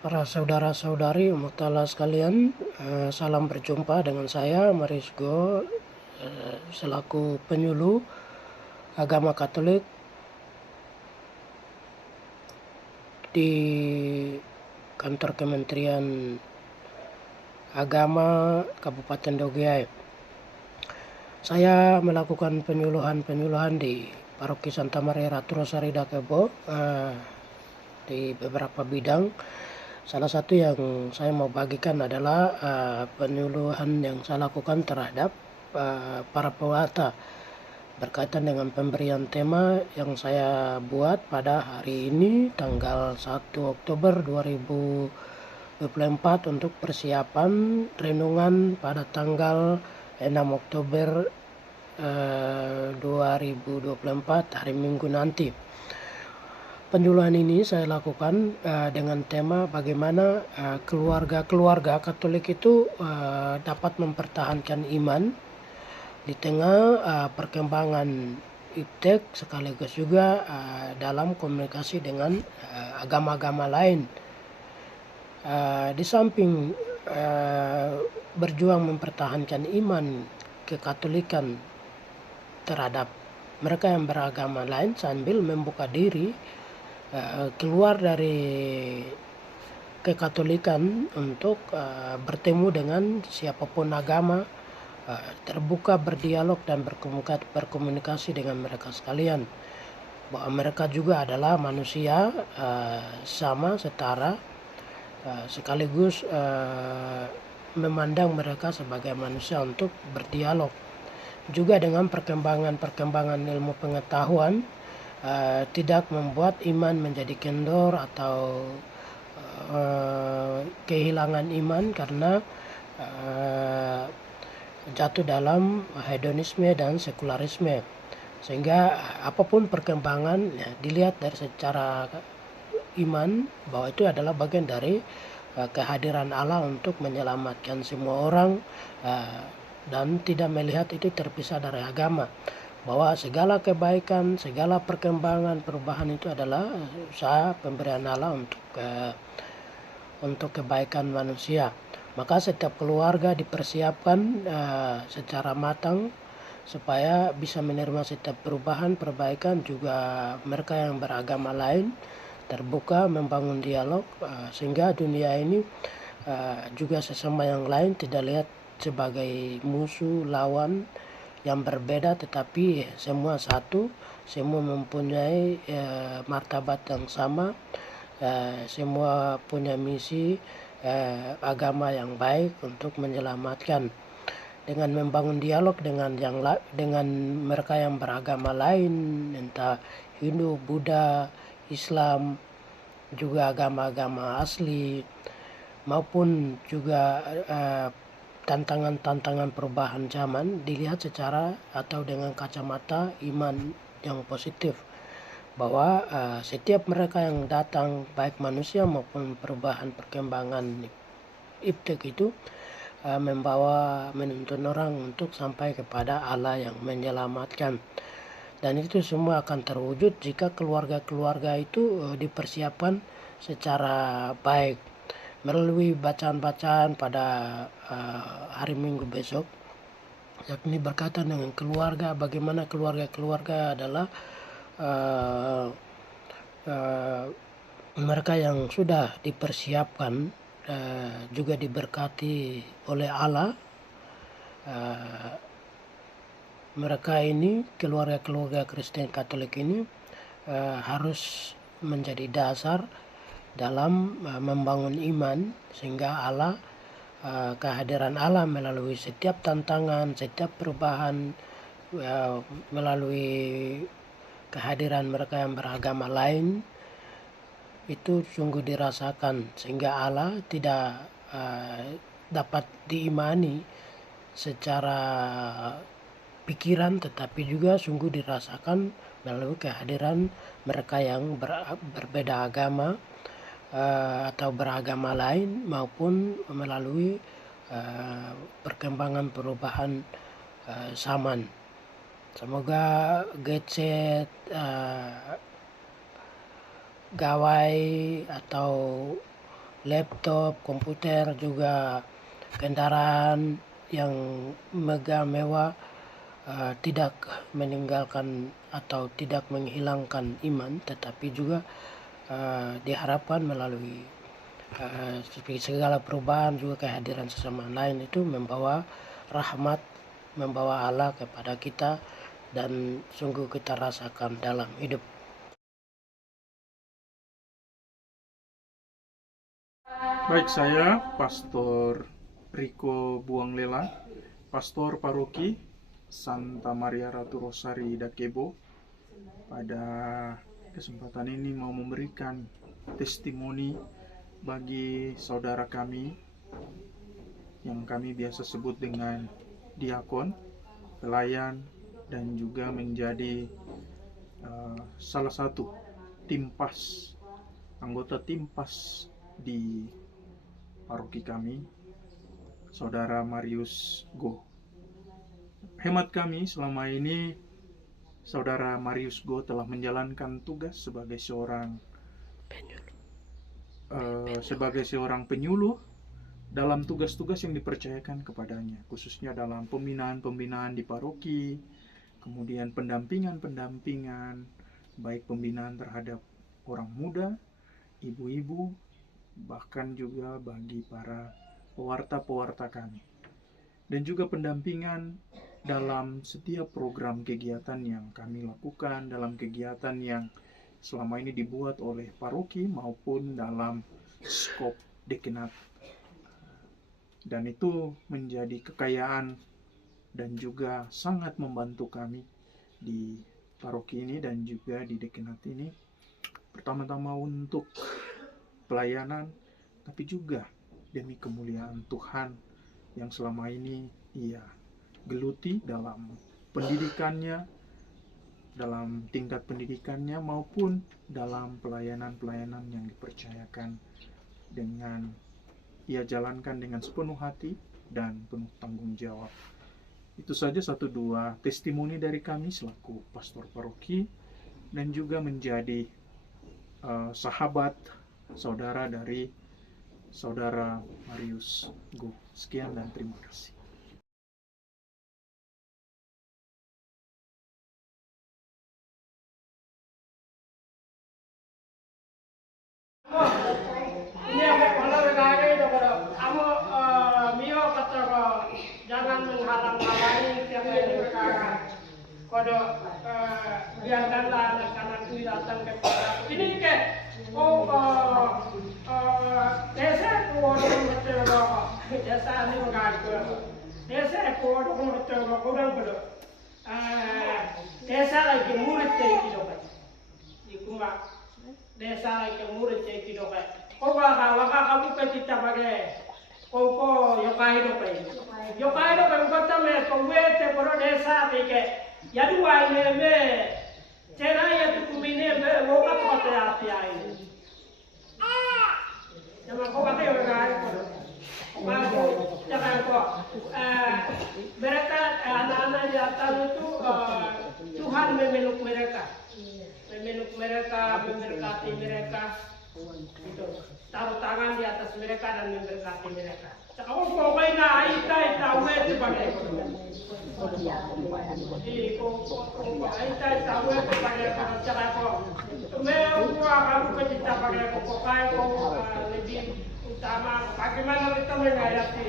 Para saudara-saudari umat Allah sekalian, salam berjumpa dengan saya Marisgo, selaku penyuluh agama Katolik di kantor Kementerian Agama Kabupaten Dogiai. Saya melakukan penyuluhan di Paroki Santa Maria Ratu Rosari Dakebo di beberapa bidang. Salah satu yang saya mau bagikan adalah penyuluhan yang saya lakukan terhadap para pewarta berkaitan dengan pemberian tema yang saya buat pada hari ini tanggal 1 Oktober 2024 untuk persiapan renungan pada tanggal 6 Oktober 2024 hari Minggu nanti. Penyuluhan ini saya lakukan dengan tema bagaimana keluarga-keluarga Katolik itu dapat mempertahankan iman di tengah perkembangan iptek, sekaligus juga dalam komunikasi dengan agama-agama lain. Di samping berjuang mempertahankan iman kekatolikan terhadap mereka yang beragama lain, sambil membuka diri keluar dari kekatolikan untuk bertemu dengan siapapun agama, terbuka berdialog dan berkomunikasi dengan mereka sekalian, bahwa mereka juga adalah manusia sama, setara, sekaligus memandang mereka sebagai manusia untuk berdialog. Juga dengan perkembangan ilmu pengetahuan tidak membuat iman menjadi kendor atau kehilangan iman karena jatuh dalam hedonisme dan sekularisme, sehingga apapun perkembangan dilihat dari secara iman bahwa itu adalah bagian dari kehadiran Allah untuk menyelamatkan semua orang, dan tidak melihat itu terpisah dari agama, bahwa segala kebaikan, segala perkembangan, perubahan itu adalah usaha pemberian Allah untuk kebaikan manusia. Maka setiap keluarga dipersiapkan secara matang supaya bisa menerima setiap perubahan, perbaikan. Juga mereka yang beragama lain terbuka membangun dialog, sehingga dunia ini juga sesama yang lain tidak lihat sebagai musuh, lawan yang berbeda, tetapi semua satu, semua mempunyai martabat yang sama, semua punya misi agama yang baik untuk menyelamatkan. Dengan membangun dialog dengan mereka yang beragama lain, entah Hindu, Buddha, Islam, juga agama-agama asli, maupun juga tantangan-tantangan perubahan zaman dilihat secara atau dengan kacamata iman yang positif, bahwa setiap mereka yang datang, baik manusia maupun perubahan perkembangan iptek itu menuntun orang untuk sampai kepada Allah yang menyelamatkan. Dan itu semua akan terwujud jika keluarga-keluarga itu dipersiapkan secara baik melalui bacaan-bacaan pada hari Minggu besok, yakni berkaitan dengan keluarga, bagaimana keluarga-keluarga adalah mereka yang sudah dipersiapkan, juga diberkati oleh Allah. Mereka ini, keluarga-keluarga Kristen Katolik ini, harus menjadi dasar dalam membangun iman, sehingga Allah, kehadiran Allah melalui setiap tantangan, setiap perubahan, melalui kehadiran mereka yang beragama lain, itu sungguh dirasakan, sehingga Allah tidak dapat diimani secara pikiran, tetapi juga sungguh dirasakan melalui kehadiran mereka yang berbeda agama atau beragama lain, maupun melalui perkembangan perubahan zaman. Semoga gadget, gawai atau laptop, komputer, juga kendaraan yang megah mewah tidak meninggalkan atau tidak menghilangkan iman, tetapi juga diharapkan melalui segala perubahan juga kehadiran sesama lain itu membawa rahmat, membawa Allah kepada kita, dan sungguh kita rasakan dalam hidup. Baik, saya Pastor Riko Buanglela, Pastor Paroki Santa Maria Ratu Rosari Dakebo. Pada kesempatan ini mau memberikan testimoni bagi saudara kami yang kami biasa sebut dengan diakon, pelayan, dan juga menjadi salah satu timpas, anggota timpas di paroki kami, Saudara Marius Go. Hemat kami selama ini, Saudara Marius Go telah menjalankan tugas sebagai seorang penyuluh dalam tugas-tugas yang dipercayakan kepadanya, khususnya dalam pembinaan-pembinaan di paroki, kemudian pendampingan-pendampingan, baik pembinaan terhadap orang muda, ibu-ibu, bahkan juga bagi para pewarta-pewarta kami, dan juga pendampingan dalam setiap program kegiatan yang kami lakukan, dalam kegiatan yang selama ini dibuat oleh paroki maupun dalam skop dekenat. Dan itu menjadi kekayaan dan juga sangat membantu kami di paroki ini dan juga di dekenat ini, pertama-tama untuk pelayanan, tapi juga demi kemuliaan Tuhan yang selama ini ia geluti dalam pendidikannya, dalam tingkat pendidikannya maupun dalam pelayanan-pelayanan yang dipercayakan dengan ia jalankan dengan sepenuh hati dan penuh tanggung jawab. Itu saja satu dua testimoni dari kami selaku pastor paroki dan juga menjadi sahabat saudara dari Saudara Marius Go. Sekian dan terima kasih. Jangan menghalang-halangi tiap hari berkara. Kodok biarkanlah anak-anak ini datang kepada ini ke desa kodok betul desa ini mengajar desa kodok betul kurang kodok desa lagi murid cek hidup ikuma desa lagi murid cek hidup kau waka kamu petita bagai kau yokai hidup kota me kau wete poro desa pike ya dua ini me cerai ya tu kumine me woka kota hati air jangan kau pakai orang mau jangan kau mereka anak-anak jatuh itu Tuhan memeluk mereka memberkati mereka itu taruh tangan di atas mereka dan memberkati mereka. Kalau pokoknya aita wet pakai. Aita wet pakai cara kok. Membuat kamu kita pakai pokoknya lebih utama bagaimana kita menghayati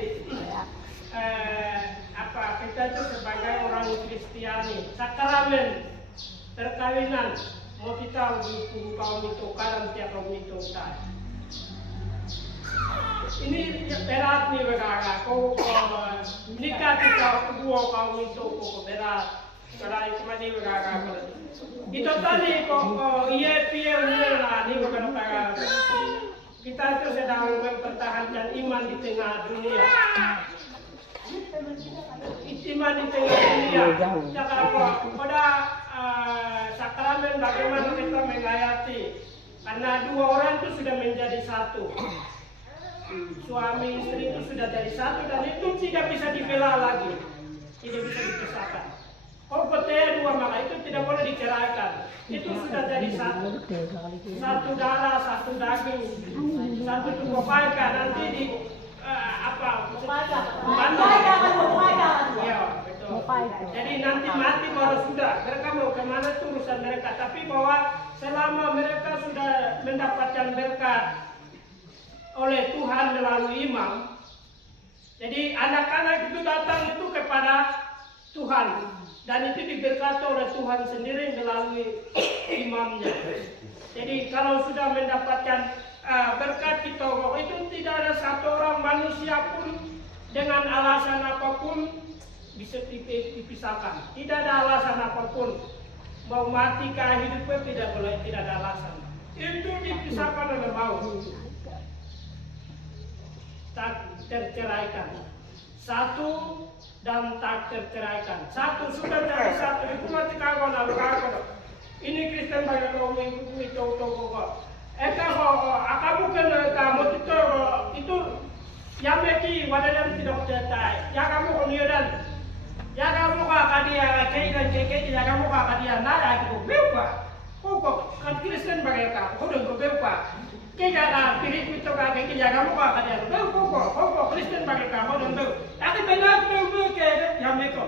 kita itu sebagai orang Kristiani sakramen perkawinan mau kita uji kaum itu karam tiap kaum itu ini berat nih berkara kau nikah kita kedua kaum itu kau berat karena itu masih berkara itu tadi kok iya nih berkara kita itu sedang mempertahankan iman di tengah dunia. Iman di tengah dunia. Pada sakramen bagaimana kita menghayati karena dua orang itu sudah menjadi satu. Suami istri itu sudah jadi satu dan itu tidak bisa dibelah lagi, tidak bisa dipisahkan. Kalau percaya dua maka itu tidak boleh diceraikan. itu sudah jadi satu darah, satu daging, satu tubuh paika. Nanti di ya, betul. Jadi nanti mati baru sudah. Mereka mau kemana itu urusan mereka. Tapi bahwa selama mereka sudah mendapatkan berkat oleh Tuhan melalui imam, jadi anak-anak itu datang itu kepada Tuhan dan itu diberkati oleh Tuhan sendiri melalui imamnya. Jadi kalau sudah mendapatkan berkat kita, itu tidak ada satu orang manusia pun dengan alasan apapun bisa dipisahkan. Tidak ada alasan apapun. Mau mati kah hidup tidak boleh, tidak ada alasan. Itu dipisahkan oleh maut. Tak terceraikan. Satu dan tak terceraikan. Satu sudah jadi satu. Itu nanti kawan ini Kristen bagi kaum itu akamu kena kamu itu yang meki wadadan tidak cetai. Ya kamu konyodan. Ya kamu kadia kaidan keke ya kamu kadia nada itu bepa. Kok kan Kristen bagi kamu udah bepa. Kaya ka pirit itu kake ya kamu kadia. Kok Kristen bagi kamu dan tuh. Tapi benar tuh ke yang meko.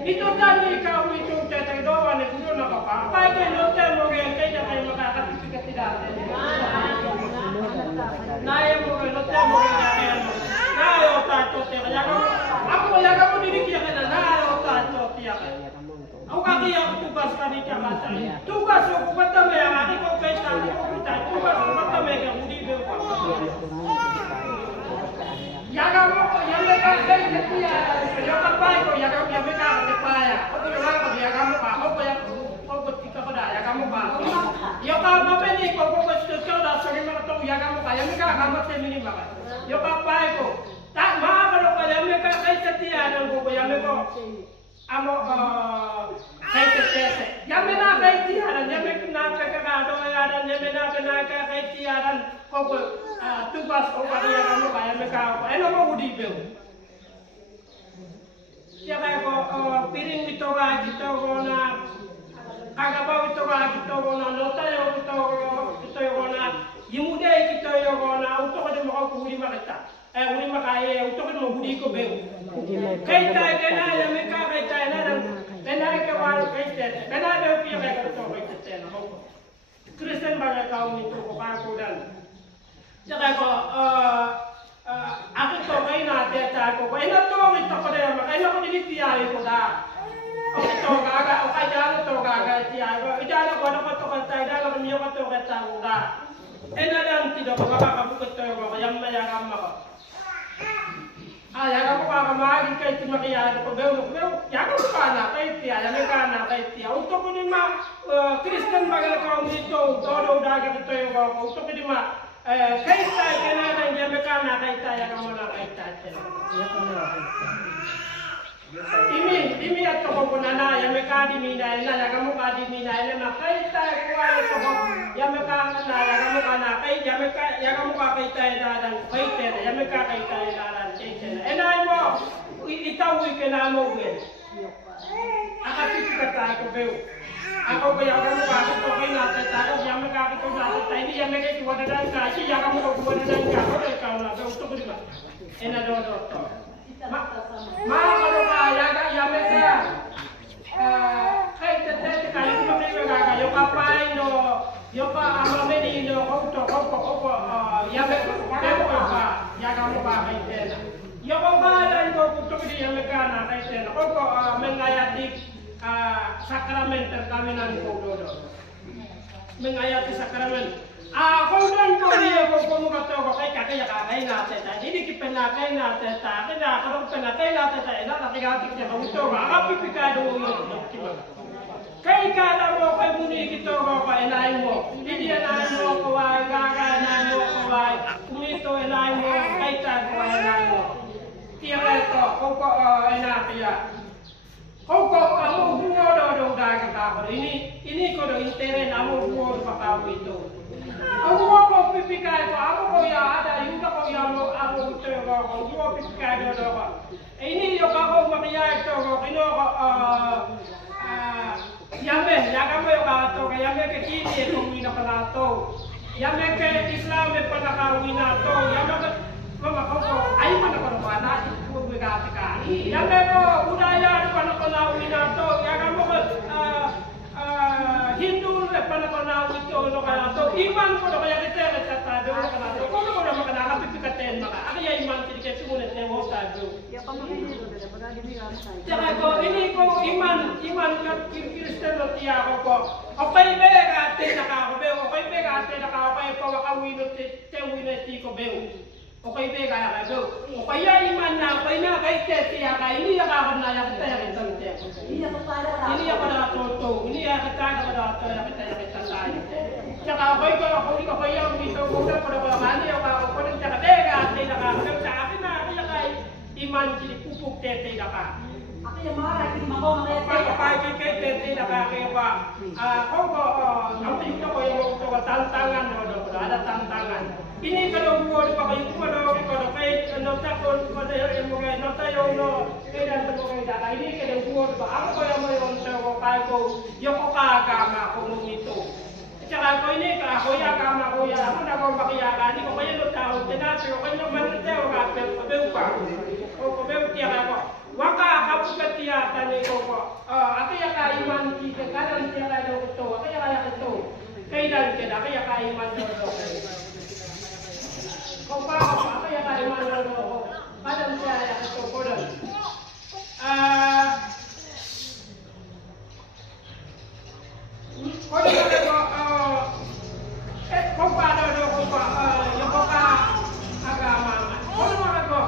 Itu tadi kamu itu teteh doang itu nak apa itu note mau yang kayak maka tidak nah yang mau note mau yang nah otak itu ya kamu ya kamu diri kia kena nah otak itu ya aku kaki yang tugas kali Jakarta tugas aku pertama yang aku kau pesta tugas aku pertama yang budi berapa ya kamu yang mereka dari dia ya apa itu ya kamu yang mereka ya aku bilang ya kamu apa yang kau ketika pada ya kamu ya kamu beli kau betul dah sering bertemu ya kamu yang mereka kamu semini makan ya apa itu tak mah kalau yang mereka kayak setia dan kau yang mereka amo kayak setia yang mereka kayak setia dan yang mereka nak kekado ya dan yang mereka kayak setia dan kau tugas kau yang kamu kayak mereka mau budi bel ya kayak piring itu gak gitu guna kagak bau itu gak gitu guna nota yo gitu guna yimude gitu yo guna untuk ada mau budi makita budi makai untuk ada mau budi ko bel kaita kena ya mereka kaita dan ke waru kaita kena ada pia kayak gitu kaita na Kristen banyak kaum itu ko dan jadi aku tahu kain ada aku kain itu itu pada kain aku jadi tiada itu dah. Aku tahu agak, aku jalan tahu agak tiada. Jalan aku ada foto kata, jalan aku mio foto kata dah. Enak dan tidak apa aku ketahui aku yang mana kamu. Ya kamu kalau mari kayak cuma kayak aku bel, ya kamu kana kayak tiada, ya kana kayak tiada. Untuk ini mah Kristen bagi kaum itu, kalau udah gitu ya aku untuk ini mah kaita kena dan dia mekana kaita ya kamu nak kaita ini atau kau nana yang mekadi mina ya kamu kadi mina ini nak kaita kuai kau yang mekana ya kamu kana kaita ya kamu kaita dan kaita ya mekana kaita dan kaita enai mo itahu kena mo ben akati kata aku beu aku kayak kamu kasih token nanti tahu yang mereka itu nanti ini yang mereka itu ada dan kasih yang kamu kau buat dan kau ada kau nak untuk beri enak dodo kalau kaya yang mereka kayak teteh kali itu mereka kaya yo kapai no yo pa amameni no kau yang mereka yang kamu pakai itu yo kau dan kau untuk beri yang mereka nak itu kau mengayati sakramen perkawinan kau dodo mengayati sakramen kau dan kau dia kau kata kau kayak ya kayak nate jadi dikipena kayak nate tapi dah kalau pena kayak nate enak tapi ganti dia kau itu apa pikai dulu kayak kata mau kau bunyi gitu kau enai mo dia enai mo kau gagal enai mo kau itu enai mo kayak kau enai mo tira ito, koko enakia. Koko amo buo do daga kako. Ini ko do interen amo buo do pakau itu. Amo ko pipikai ko amo ko ya ada yuda ko ya amo tero ko buo pipikai do ko. Ini yo kako makia ito ko kino ko yame yakamo yo kato ka yame ke kini ko wina kanato. Yame ke Islam e panakawina to. Yame ke mama koko ayo mana ko bana ko gati. Yame ko budaya panakawina to. Yakamo ko Hindu le panakawina to no kanato. Iman ko do kaya kita kata do kanato. Ko do makana pipikaten maka. Ako ya iman ti ke sumunod ne mo sa do. Ya pamilya do Tsaka ko, ini ko iman ka Kristen o tiya ko po. Okay be ate nakako be, okay be ate nakako kay ko makawino te wino ti ko be. Okay be kaya ka be. Okay ya iman na, okay na kay te tiya ka, ini ya ka na ya kita ya kita te. Ini ya para toto, ini ya kita na para ya kita ya kita tayo. Tsaka okay ko ya dito ko na para ko mani o ka ko din tsaka be ate nakako sa akin na kaya iman kini pupuk tete daka. Ako yung mga rating mako mga kay tete daka kay pa. Ko ang yung ko yung to tantangan do ada tantangan. Ini kalau buo pa kayo ko kay no ta ko yung mga no tayo no kay dan to kay daka. Ini kalau buo pa ako ko yung ko kay ko yung ko kagama ko nung ito. Tsaka ko ini ka ko ya kama ko ya ako na ko makiyaka ni ko kayo no tao tinasi ko kayo man tao ka pe pa. Ko be tiya ko waka kapukat tiya tani ko ako ya ka iman ki ke kanan tiya ka do to ako ya ka to kay dan ke da ya ka iman do ko pa ako ya ka iman do kanan tiya ya to ko dan ko ko pa do ko pa yo ko ka agama ko mo ko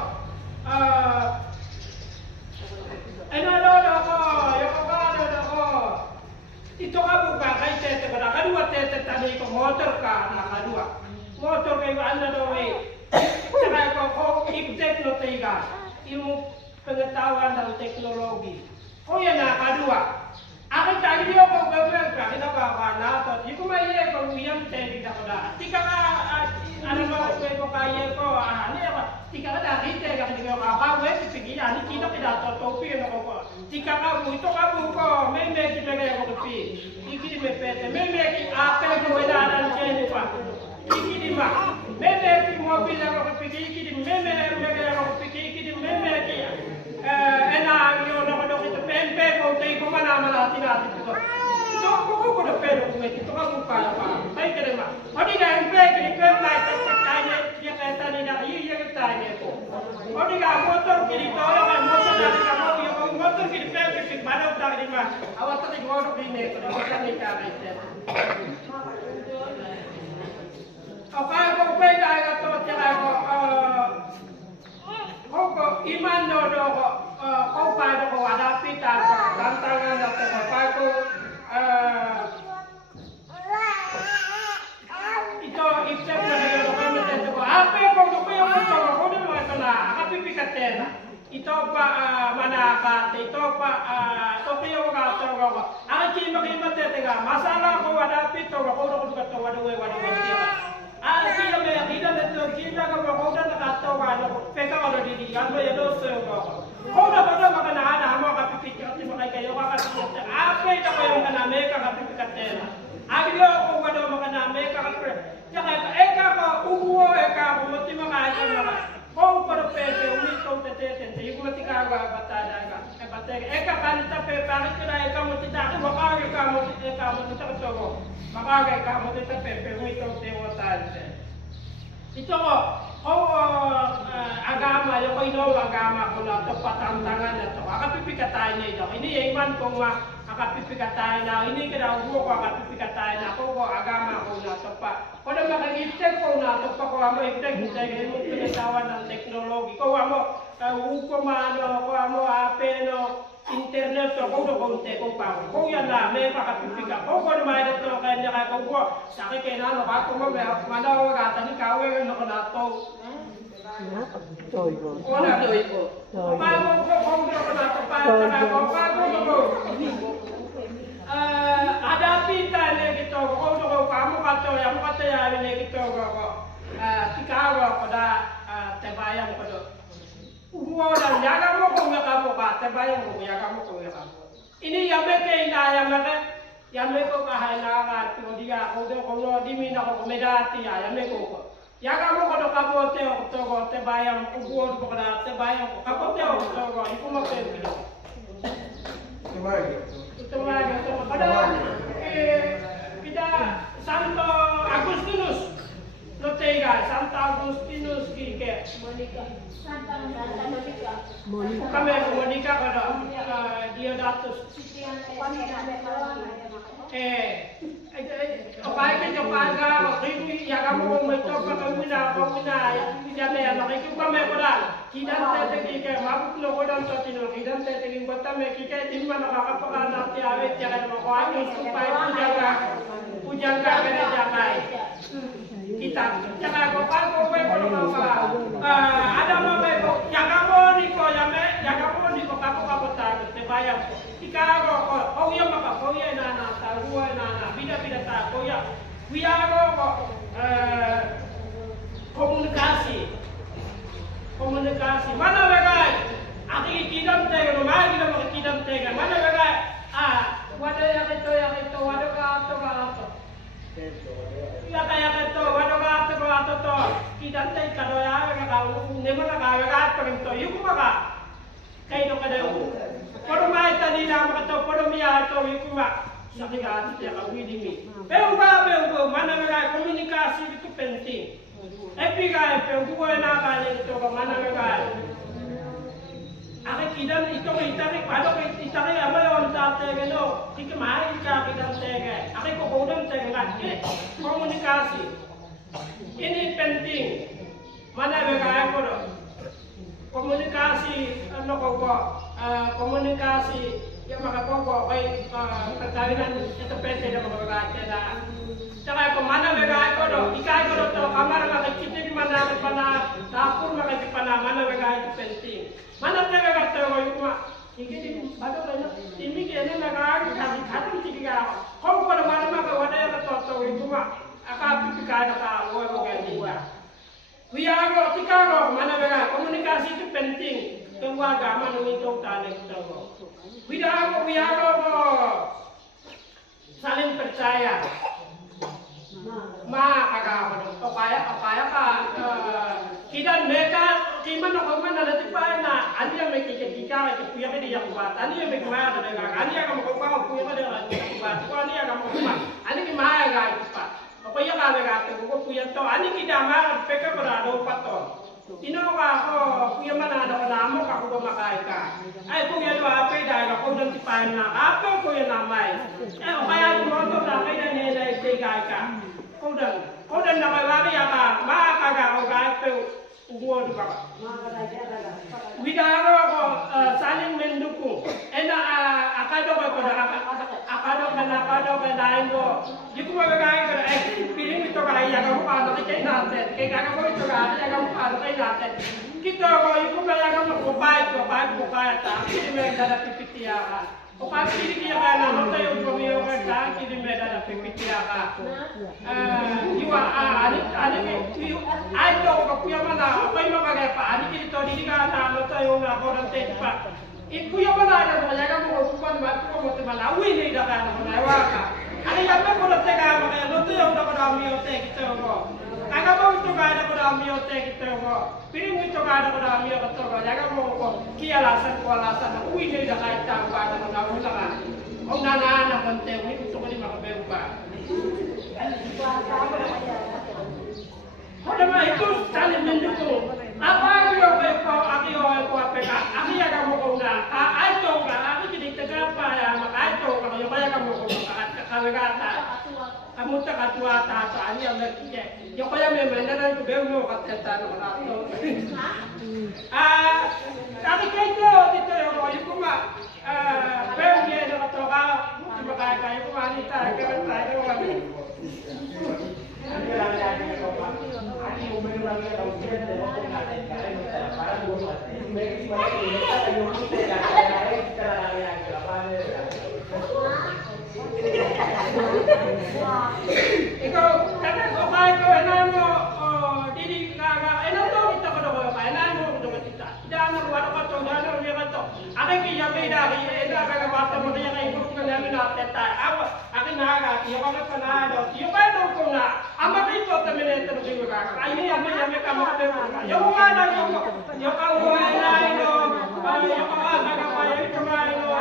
ito ka buka kay tete ka kadua tete tadi ko motor ka na kadua motor kay ano do saka ko iptek no tiga ilmu pengetahuan dan teknologi yan na kadua akin tadi ko beber ka kita ka na to iku may ko uyam tete ka da tika ka ano ko kaya ko ani ako tika ka da rite ka diga ka we pigi ani kita kita to pi no ko tika ka bu ito ka bu ko me ki pege ko pi iki me pete me ki ape ko da dan cheni pa iki di ma me ki mobil ko pigi iki di me ko pigi iki di me ki ena yo no ko to pempe ko te ko mana mana tinati to ko do pero ko ito ka bu pa ay kere ma odi ga empe ki ko mai ta tanya dia kata ni na iya ka tanya ko odi ga motor ki to ga motor na ka motor ki pe ki mana ta di ma awat ta go do ki ne ko ka ni ka ai te apa ko pe ga ga to tira ko iman do ko pa do ko ada pita tantangan do ko pa ko ito isip na do ko mete ko ape ko do ko yung ko do mo na api pikatena ito pa manaka ito pa to piyo ka to ko ang kimate tega masala ko ada pito ko do ko to wado tiya kila me akida neto kila ko da na to ka no peka ko di ano ya do so ko da makana ana mo ka pipikit mo kay kayo ka ape ito ko yung kana me ka pipikatena agyo ko wado makana me ka tsaka eka ko uwo eka ko mati mga ayo na ko pero pepe uni ko tete yung mati ka batada ka bate eka kanita pe parit ko na eka mo tita ko ka mo tita ko to makagay ka mo tita pepe uni ko te wotante ito ko agama yung ko ino agama ko na to patantangan na to akapipikatayan na ito ini iman ko akapipikatayan na ini kada uwo ko akapipikatayan na ko agama ko na to pa ko na makagiptek ko na to pa ko amo iptek mo pinatawan ng teknologi ko amo uko mano ko amo apeno internet to ko do konte ko pa ko yan na me pakapipika ko na may to kanya ka ko sa kay na no ba ko mo manaw ga tani kawe no ko na to Ona do ipo. Pa mo ko na to pa ko ada pita ne gitu ko kamu kata yang kata ya ne gitu ko tikawa pada tebayang pada uwo dan jaga mo ko kamu ka tebayang mo ya kamu ko ya kamu ini ya meke ina ya meko ka haina ka to dia ko di mina ko medati ya meko ko ya kamu ko kamu te ko tebayang uwo ko kada tebayang ko kamu te ko iku mo pe Tebaga pada kita Santo Agustinus Notega Santo Agustinus kike Santa Monica kami Monica pada Diodatus okay ke japaga ribu ya kamu mau coba kamu ya me ya lagi kami pada kita tete kike mabuk lo kodan totino kita tete kike kota me kike di mana kakak nanti awet jangan mau kau supaya pujaga kena jagai kita jangan kau ada mama yang kamu niko kamu tak terbayang jika kau yang maka kau yang nana tahu nana bida tak kau yang komunikasi mana bagai aki kidam tega rumah kita mau kidam tega mana bagai wadah yang itu wadah kato wadah kato to kidam tega kado ya kau nemana kau itu yuk maka kayak itu kada kalau mai tadi nama kata kalau mia itu yuk maka sakit hati ya kau ini Beu mana bagai komunikasi itu penting. Epi guys, beu na kali itu mana bagai. Aku kidan itu padok apa yang tate geno, kita mai kidan tege. Aku kodon tege lagi komunikasi. Ini penting. Mana bagai kodo. Komunikasi komunikasi yang maka koko perkawinan itu penting dan berbagai cara kemana mereka itu dong ikai itu tuh kamar maka kita di mana dapur maka di mana mereka itu penting mana mereka tuh cuma ini ada banyak ini kayaknya mereka kadang tiga kau pada mana maka wadah yang tuh itu mah akan pikai kata lo kayak wiago tikago mana mereka komunikasi itu penting keluar agama nungitung tali itu wiago saling percaya kita mereka gimana ada tipe na ani yang mereka itu punya dia yang buat ani yang mereka ada dengan ani yang kamu kau punya ada yang buat ani yang kamu buat ani gimana guys pak pokoknya kalau mereka itu punya to ani kita mah mereka berada paton ino ka punya mana ada nama aku memakai punya dua apa dah aku dan tipe na apa punya nama kaya aku mau dah kaya ni dah tiga kau dan nama lagi ya kan maka kau pe ugo du baka widaro ko saling mendukung ena akado ko daingo jiku magai ko piling itu ka ya kamu ka ke nate ke ka ko itu ka ya kamu ka ke nate kita ko iku ka ya kamu ko pai ta kini me dada pipitia o pa kini ya ka na tayo ko mi o ka kini me dada pipitia ka iwa ani to ko puya mana apa yang magai pa ani kini to di ka na tayo na ko dan te pa iku ya mana ada ko ya kamu ko pan ma ko mo te mala wi ni da ka na wa ka ani ya ko do te ka ma ya do te o da ko da mi o te kita ko aga mo to ka da ko da mi o te kita ko piring itu ka da ko da mi o to ko ya kamu ko ki alasan wi ni da ka ta ka da na ko la ka o na na konte wi to ko ni ma ko be ba Kodama itu saling mendukung. Apa yang aku apeka? Aku ya kamu kau na. Aku jadi tegak ya. Maka itu kalau yang banyak kamu kau kata. Kamu tak katua atau ani yang berkira. Yang kau yang memang itu belum kata tanah atau. Tapi itu yang kau itu mah. Belum dia ada kata kau. Cuma kayak itu wanita kau Ani Ikaw, kaya ko kahit ko, enan mo, didi kaga, enan to, kita ko doon ka, enan mo, doon kita. Daan ako, ano ka to, daan ako, yan ka to. Akin kaya may daki, enan ka bata mo, kaya kayo group ka namin natin tayo. Ako, akin nakagati, yung kami panalo, yung kaya doon ko na, ang makito, tamin na ito, yung kaka. Ay, may ka mo, yung mga na, yung kauhay na, yung kakapaya, yung kumain, yung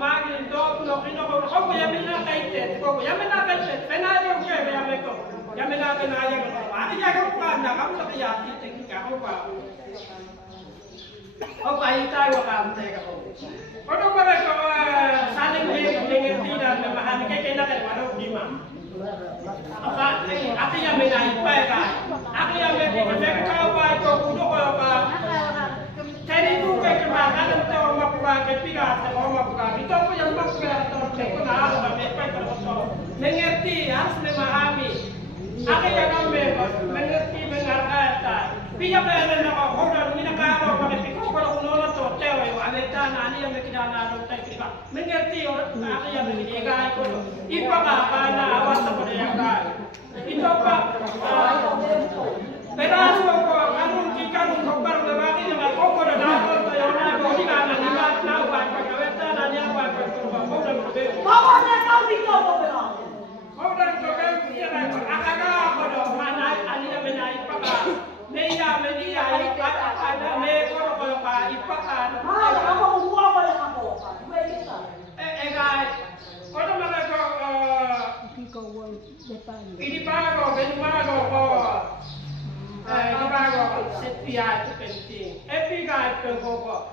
Magin do no kino ko ko yamin na kaitet ko yamin na kaitet penado ko yamin ko yamin na kanaya ko ani ya ko pa na kam sa kaya titik ka ko pa o pa ita ko kam te ka ko kono ba ko saling ngin tida na mahal kay kay na kay walo di ma aka ati yamin na ipa ka aki yamin ko ka pa ko kudo ko pa Tadi tu kaya kemakan itu orang buka kepikat, orang buka. Itu pun yang buka atau tekun ada, mereka itu mengerti, harus memahami. Apa yang kami mengerti, mengartikan. Pihak yang nak orang ini kalau pakai pikir kalau orang tu cewek, wanita nani yang kita nak orang tekun. Mengerti orang apa yang mereka itu. Ipa apa awas apa yang kau. Itu apa? Beras kau kalau jika kau berbagi dengan kau Pokoknya kau bisa berdoa. Kau dan kau kan akan apa doa mana alia menai pakai, meja media ada mekor kalau pakai pakai. Ah, kamu buat apa yang kamu? Begitu. Guys, kau mana ini bago, ini bago, setiap itu penting. Guys, kau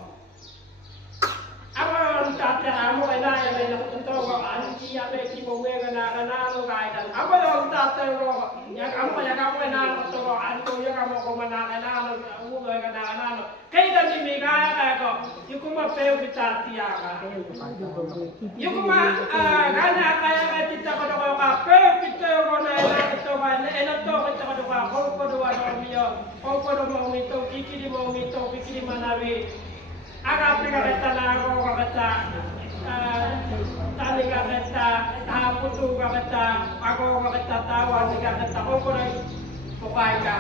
Apa tata amo ina ya me na kuto ko ani ya me ki mo me na lo ga dan apa yo tata ko ya amo ina kuto ko ani ko ya amo ko mana lo mo ga lo kai dan ni me ga ka ko yukuma pe bitati ya ka yukuma gana ka ya ka tita ko ka pe pito ko na to ba ina to ko ko do wa ko do mo mi to kikiri manawi Aga pika kata nago kata tali kata taputu kata ako kata tawa kata ko ko ay kukai ka